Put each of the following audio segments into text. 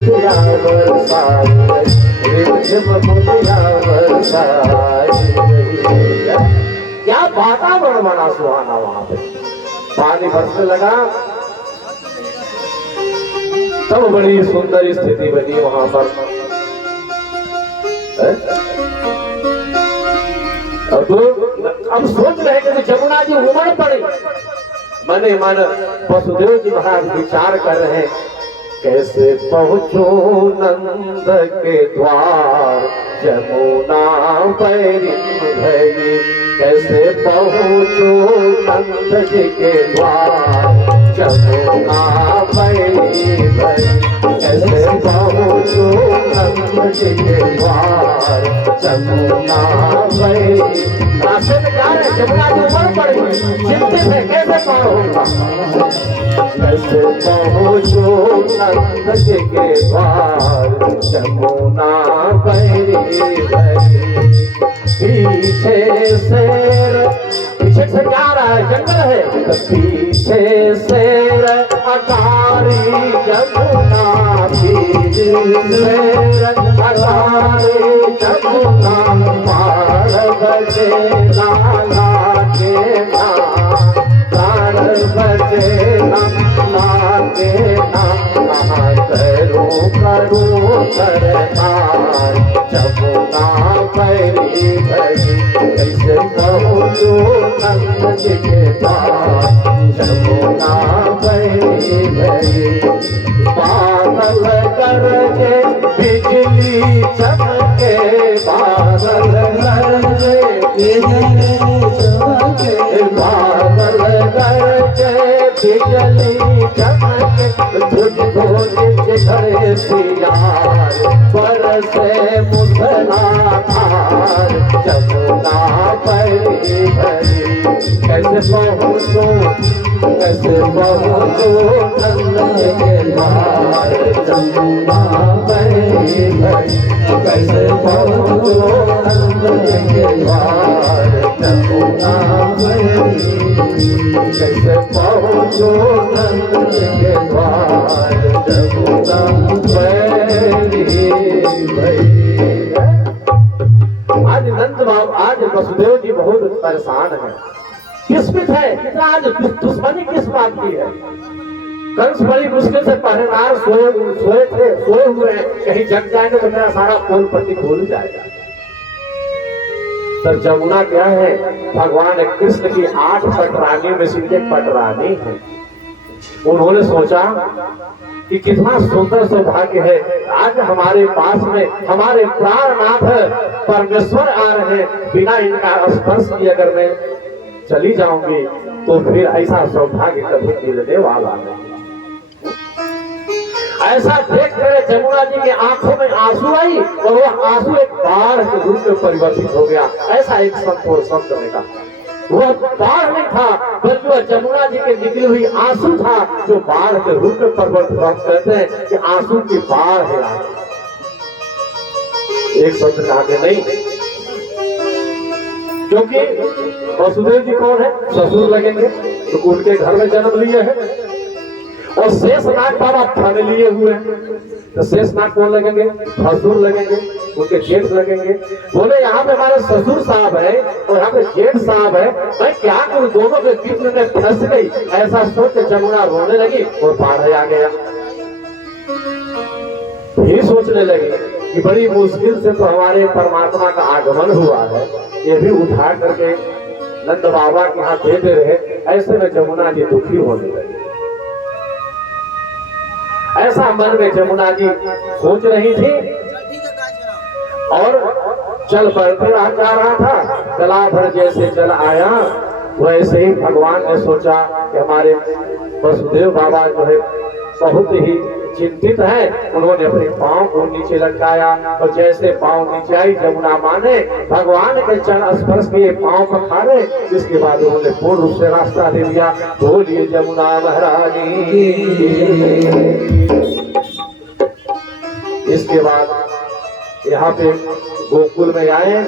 क्या वातावरण बना सुहाना वहां पे, पानी बरसने लगा। तब बड़ी सुंदर स्थिति बनी वहां पर। अब सोच रहे कि जमुना जी उमड़ पड़े, मने मन वसुदेव जी महाराज विचार कर रहे हैं, कैसे पहुंचो नंद के द्वार जमुना पैरिन भई, कैसे पहुंचो नंद जी के द्वार जमुना पैरिन भई, कैसे पहुंचो नंद जी के द्वार जमुना पैरिन। रास्ते में जा रहे जमुना जी उमड़ पड़ी, चिंतित है कैसे पार होगा, कैसे पहुंचो नंद जी के द्वार जमुना पैरी भई। पीछे से जा रहा है, जंगल है, पीछे से अटारी जमुना, पीछे से अटारी जमुना, पार बजे नाला के नाम, पार बजे नाला के नाम, करो करो सरकार जमुना पैरी भई, कैसे पहुंचो नंद जी के पास जमुना पैरी भई। बादल गरजे बिजली चमके, बादल गरजे बिजली चमके, बादल गरजे बिजली चमके, धुन धुन घरे सियार बरसे मूसलाधार जमुना पैरी भई। कैसे पहुंचो नंद के द्वार जमुना पैरी भई, कैसे पहुंचो नंद के द्वार जमुना पैरी, कैसे पहुंचो नंद के द्वार जमुना पैरी भई। आज नंद बाबा, आज वसुदेव जी बहुत परेशान है, किस्मत है, इतना आज दुश्मनी किस बात की है। कंस बड़ी मुश्किल से पहरेदार सोए हुए हैं, कहीं जग जाएंगे तो मेरा सारा पोल पट्टी खोल जाएगा। तो जमुना क्या है, भगवान कृष्ण की 8 पटरानी में से एक पटरानी है। उन्होंने सोचा कि कितना सुंदर सौभाग्य है, आज हमारे पास में हमारे प्राणनाथ परमेश्वर आ रहे हैं, बिना इनका स्पर्श किए अगर मैं चली जाऊंगी तो फिर ऐसा सौभाग्य कभी मिलने वाला नहीं। ऐसा देख कर जमुना जी की आंखों में आंसू आई और वो आंसू एक बाढ़ के रूप में परिवर्तित हो गया। ऐसा एक संत और संत ने कहा, वह बाढ़ नहीं था बल्कि वह जमुना जी के निकली हुई आंसू था, जो बाढ़ के रूप में परिवर्तित। कहते हैं कि आंसू की बाढ़ है। एक संत कहते नहीं, क्योंकि वसुदेव जी कौन है, ससुर लगेंगे, तो उनके घर में जन्म लिए हैं। और शेषनाग बाबा फल लिए हुए हैं, तो शेषनाग कौन लगेंगे, ससुर लगेंगे, उनके जेठ लगेंगे। बोले यहाँ पे हमारे ससुर साहब है और यहाँ पे जेठ साहब है, मैं क्या करूं, दोनों के बीच में फंस गई। ऐसा सोच के जमुना रोने लगी और बाढ़ आ गया। फिर सोचने लगी कि बड़ी मुश्किल से तो हमारे परमात्मा का आगमन हुआ है, ये भी उठा करके नंद बाबा के हाथ देते रहे। ऐसे में जमुना जी दुखी होने लगी। ऐसा मन में जमुना जी सोच रही थी और चल बढ़ते जा रहा था। जला भर जैसे जल आया, वैसे ही भगवान ने सोचा कि हमारे वसुदेव बाबा जो है बहुत ही चिंतित है। उन्होंने अपने पांव को नीचे लटकाया और जैसे पांव नीचे आई, जमुना माँ ने भगवान के चरण स्पर्श किए, पांव पखारे। इसके बाद उन्होंने पूर्ण रूप से रास्ता दे दिया। बोलिए जमुना महारानी। इसके बाद यहाँ पे गोकुल में आए।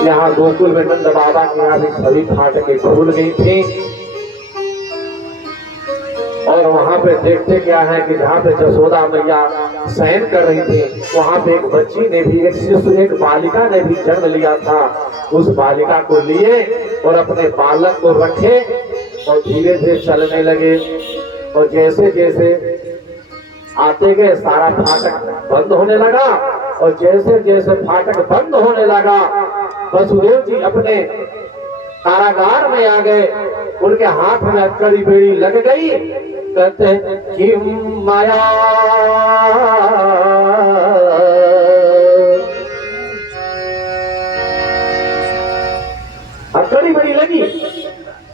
यहाँ गोकुल में नंद बाबा के यहाँ भी सभी फाटकें खुल गई थी। वहां पे देखते क्या है कि जहाँ पे जसोदा मैया शयन कर रही थी, वहां पे एक बच्ची ने भी, एक शिशु, एक बालिका ने भी जन्म लिया था। उस बालिका को लिए और अपने बालक को रखे और धीरे धीरे चलने लगे। और जैसे जैसे आते गए सारा फाटक बंद होने लगा, और जैसे जैसे फाटक बंद होने लगा वसुदेव जी अपने कारागार में आ गए। उनके हाथ में अटकड़ी बेड़ी लग गई। कहते हैं कि माया अटकड़ी बेड़ी लगी,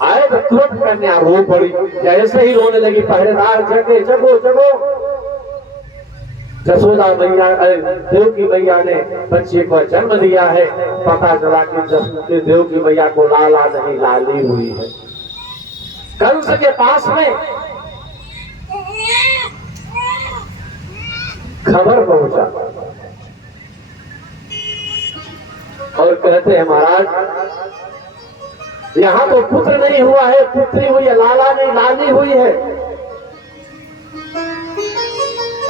आए तो तुरंत कन्या रो पड़ी। जैसे ही रोने लगी, पहरेदार जगे, जगो जगो। जसोदा मैया, देवकी मैया ने बच्चे को जन्म दिया है। पता चला कि देवकी मैया को लाला नहीं लाली हुई है। कंस के पास में खबर पहुंचा और कहते हैं महाराज, यहाँ तो पुत्र नहीं हुआ है, पुत्री हुई है, लाला नहीं लाली हुई है।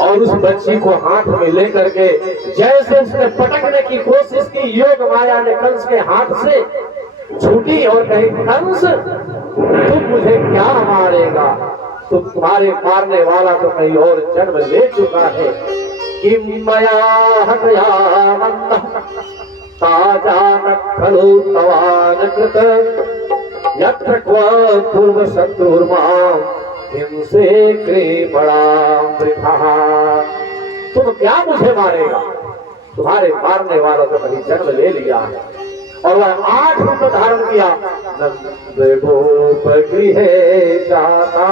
और उस बच्ची को हाथ में लेकर के जैसे उसने पटकने की कोशिश की, योग माया ने कंस के हाथ से छूटी और कही, कंस तुम मुझे क्या मारेगा, तुम्हारे मारने वाला तो कहीं और जन्म ले चुका है। कि मया हटया मंद ताजा खलु तवान कृत यत्र क्व पूर्व शत्रुर्मां हिंसे कृपणा वृथा। तुम क्या मुझे मारेगा, तुम्हारे मारने वाला तो कहीं जन्म ले लिया है। और वह 8 रूप धारण किया। नंद गोप गृहे जाता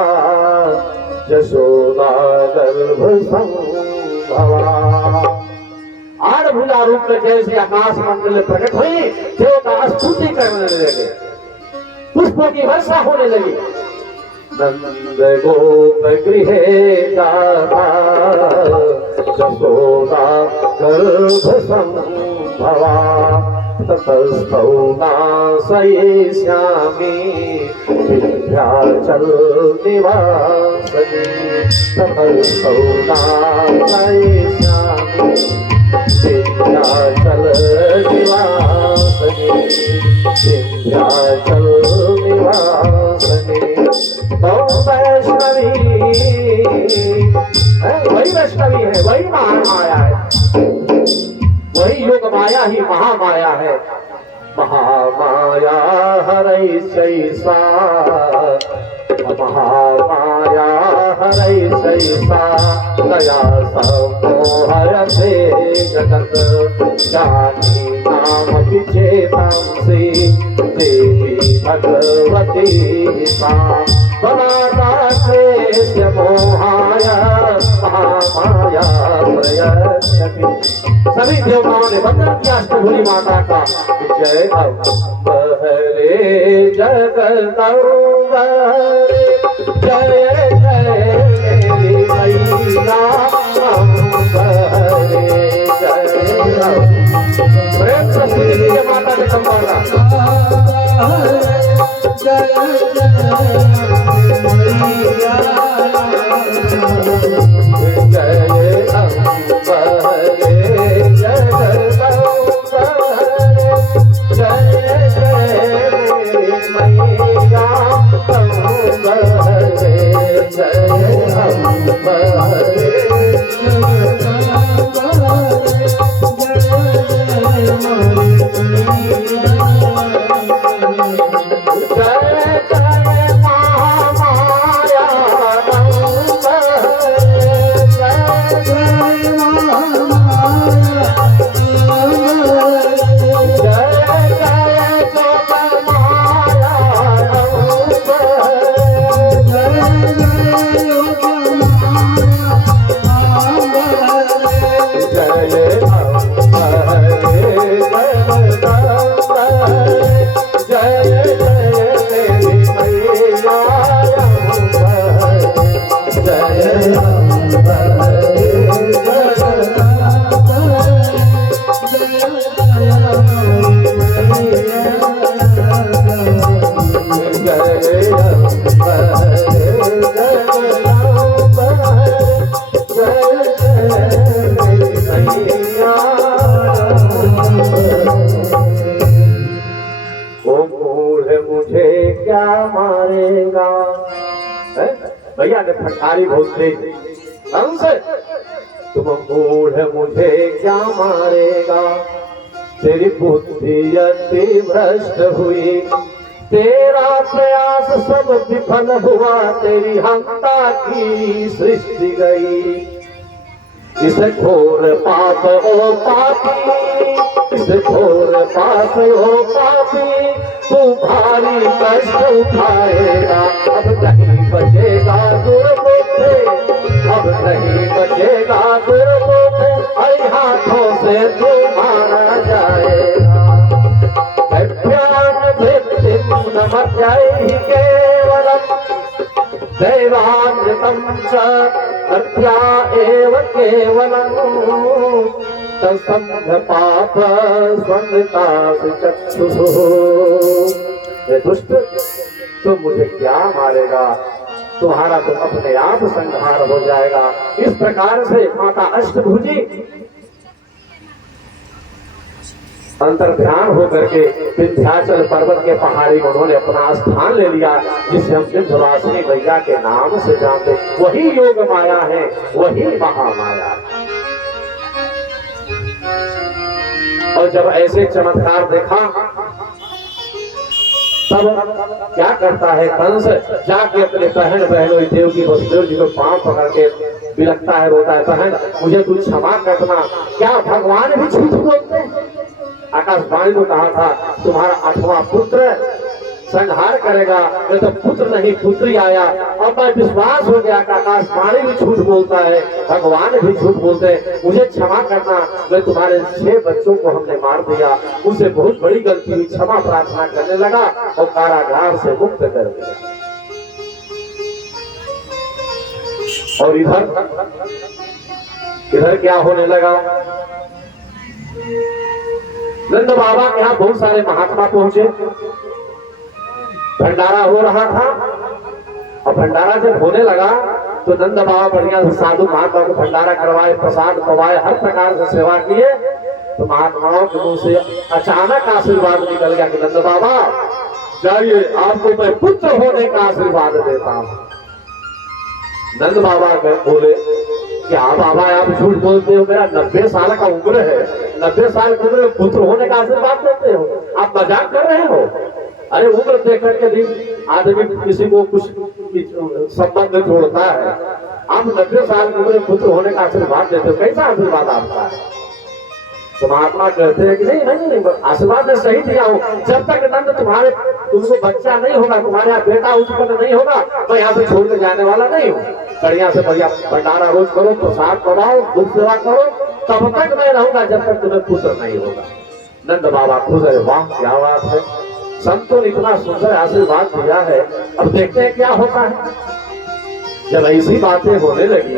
जसोदा गर्भ संभवा। 8 भुजा रूप में जैसे आकाश मंडल में प्रकट हुई, देवता स्तुति करने लगे, पुष्पों की वर्षा होने लगी। नंद गोप गृहे जाता जसोदा गर्भ संभवा। ततस्तौ नाशयिष्यामि विंध्याचल निवासनि। ततस्तौ नाशयिष्यामि विंध्याचल निवासनि। विंध्याचल निवासनि। वैष्णवी, वही वैष्णवी है, वही महामाया है, वही योग माया ही महामाया है। महामाया हरै शैसा, महामाया हरै शैसा। दया सम्मोहयते जगत् जानी नाम विचेतांसि। देवी भगवती सा बनाते मोहाय महामाया प्रयच्छति। सभी देवताओं ने वंदन किया अष्टभुजी माता का। जय अम्ब हरे जगदम्ब हरे, जय जय मेरी मैया अम्ब हरे जय। प्रेम से स्तुति कीजिए माता के संभाला। जय जय अम्ब हरे जगदम्ब हरे, जय जय मेरी मैया अम्ब हरे जय अम्ब हरे। भैया ने फटकारी बोलते कंस तुम मूढ़ मुझे क्या मारेगा, तेरी बुद्धि अति भ्रष्ट हुई, तेरा प्रयास सब विफल हुआ, तेरी हंता की सृष्टि गई। इस घोर पाप ओ पापी, इस घोर पाप ओ पापी, तू भारी कष्ट उठाएगा, अब नहीं बचेगा दुर्बुद्धे, अब नहीं बचेगा दुर्बुद्धे, हरि हाथों से तू मारा जाएगा। नमस्याहि केवलम् दैवामृतं च हत्या एव केवलम् तस्संध पाप स्वन्नता चक्षुषुः। हे दुष्ट, तुम मुझे क्या मारेगा, तुम्हारा तो अपने आप संहार हो जाएगा। इस प्रकार से माता अष्टभुजी अंतर ध्यान होकर के विंध्याचल पर्वत के पहाड़ी में उन्होंने अपना स्थान ले लिया, जिसे हम विंध्यवासिनी मैया के नाम से जानते। वही योग माया है, वही महामाया है। और जब ऐसे चमत्कार देखा तब क्या करता है कंस, जाके अपने बहन बहनों देवकी वसुदेव जी को पांव पकड़ के बिलखता है, रोता है, बहन मुझे तू क्षमा करना। क्या भगवान भी झूठ बोलते हैं? आकाशवाणी को कहा था तुम्हारा 8वां पुत्र संहार करेगा, मैं तो पुत्र नहीं पुत्री आया। और मैं विश्वास हो गया कि आकाशवाणी भी झूठ बोलता है, भगवान भी झूठ बोलते हैं, मुझे क्षमा करना। मैं तुम्हारे 6 बच्चों को हमने मार दिया, मुझसे बहुत बड़ी गलती हुई, क्षमा प्रार्थना करने लगा और कारागार से मुक्त कर दिया। और इधर क्या होने लगा, नंद बाबा के यहाँ बहुत सारे महात्मा पहुंचे, भंडारा हो रहा था। और भंडारा जब होने लगा तो नंद बाबा बढ़िया से साधु महात्मा को भंडारा करवाए, प्रसाद पवाए, हर प्रकार से सेवा किए। तो महात्माओं के मुंह से अचानक आशीर्वाद निकल गया कि नंद बाबा जाइए, आपको मैं पुत्र होने का आशीर्वाद देता हूँ। नंद बाबा बोले क्या बाबा आप झूठ बोलते हो, मेरा 90 साल का उम्र है, 90 साल की उम्र में पुत्र होने का आशीर्वाद देते हो, आप मजाक कर रहे हो। अरे उम्र देखकर के दिन आदमी किसी को कुछ संबंध जोड़ता है, आप 90 साल की उम्र में पुत्र होने का आशीर्वाद देते हो, कैसा आशीर्वाद आपका है? तो महात्मा कहते हैं कि नहीं नहीं नहीं, आशीर्वाद मैं सही दिया हूँ, जब तक नंद तुमको बच्चा नहीं होगा, तुम्हारे यहाँ बेटा उत्पन्न नहीं होगा, मैं यहाँ से छोड़ के जाने वाला नहीं हूँ। बढ़िया से बढ़िया भंडारा रोज करो, प्रसाद पवाओ, दुख सेवा करो, तब तक मैं रहूंगा जब तक तुम्हें पुत्र नहीं होगा। नंद बाबा खुश है, वाह क्या बात है, संतों ने इतना सुंदर आशीर्वाद दिया है। अब देखते हैं क्या होता है। जब ऐसी बातें होने लगी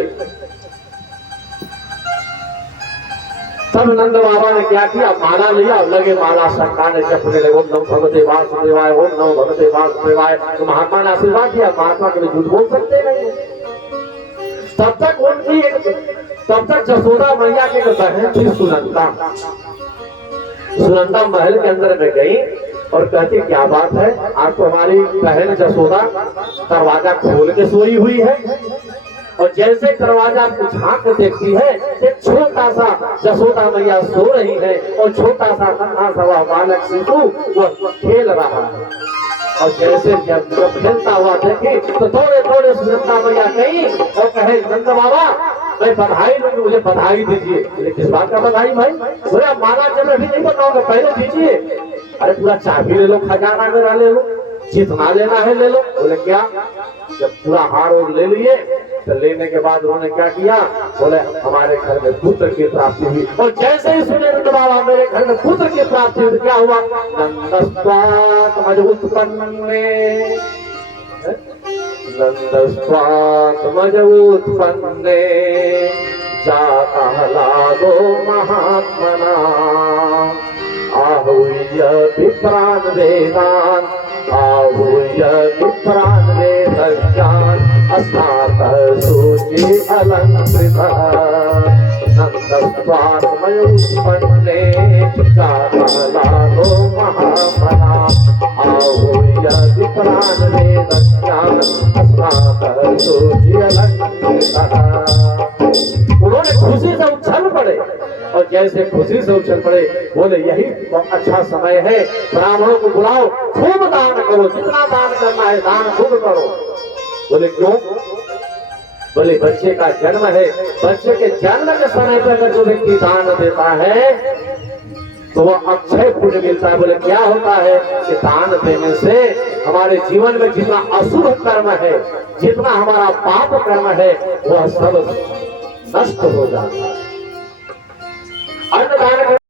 तब नंद बाबा ने क्या किया, माला लिया, लगे माला सरकार ने जपने लगे, ओम नमो भगवते वासुदेवाय, ओम नमो भगवते वासुदेवाय। तो महात्मा ने आशीर्वाद दिया, महात्मा कभी झूठ बोल सकते नहीं। तब तक जसोदा मैया की बहन थी सुनंदा। सुनंदा महल के अंदर में गई और कहती क्या बात है, आज तो हमारी बहन जसोदा दरवाजा खोल के सोई हुई है। और जैसे दरवाजा झांक देखती है, एक छोटा सा जसोदा मैया सो रही है और छोटा सा नन्हा सा बालक शिशु वह खेल रहा है। और जैसे जब खेलता हुआ देखे तो थोड़े थोड़े सुनंदा मैया गई और कहे नंद बाबा मैं बधाई लूंगी, मुझे बधाई दीजिए। किस बात का बधाई भाई? बोले आप माला जब अभी नहीं बताओगे, पहले दीजिए। अरे पूरा चाबी ले लो, खजाना मेरा ले लो, जितना लेना है ले लो। बोले क्या? जब पूरा हार और ले लिए तो लेने के बाद उन्होंने क्या किया, बोले हमारे घर में पुत्र की प्राप्ति हुई। और जैसे ही सुने नंद बाबा मेरे घर में पुत्र की प्राप्ति हुई, क्या हुआ, नंदस्वात् मज उत्पन्ने, नंदस्वात् मज उत्पन्ने, जाता लागो महात्मना, आहूय विप्रान वेदान, आहूय विप्रान वेदज्ञान, अस्नातः शुचि अलंकृतः। नंदस्वात्मय उत्पन्ने चालालो महामना आओ यदि प्राण वेदज्ञान अस्माकं सूर्यलंकितः। उन्होंने खुशी से उछल पड़े और जैसे खुशी से उछल पड़े बोले यही अच्छा समय है, ब्राह्मणों को बुलाओ, खूब दान करो, जितना दान करना है दान खूब करो। बोले क्यों? बोले बच्चे का जन्म है, बच्चे के जन्म के समय पर अगर जो व्यक्ति दान देता है तो वह अक्षय पुण्य मिलता है। बोले क्या होता है कि दान देने से हमारे जीवन में जितना अशुभ कर्म है, जितना हमारा पाप कर्म है, वह सब नष्ट हो जाता है। अन्नदान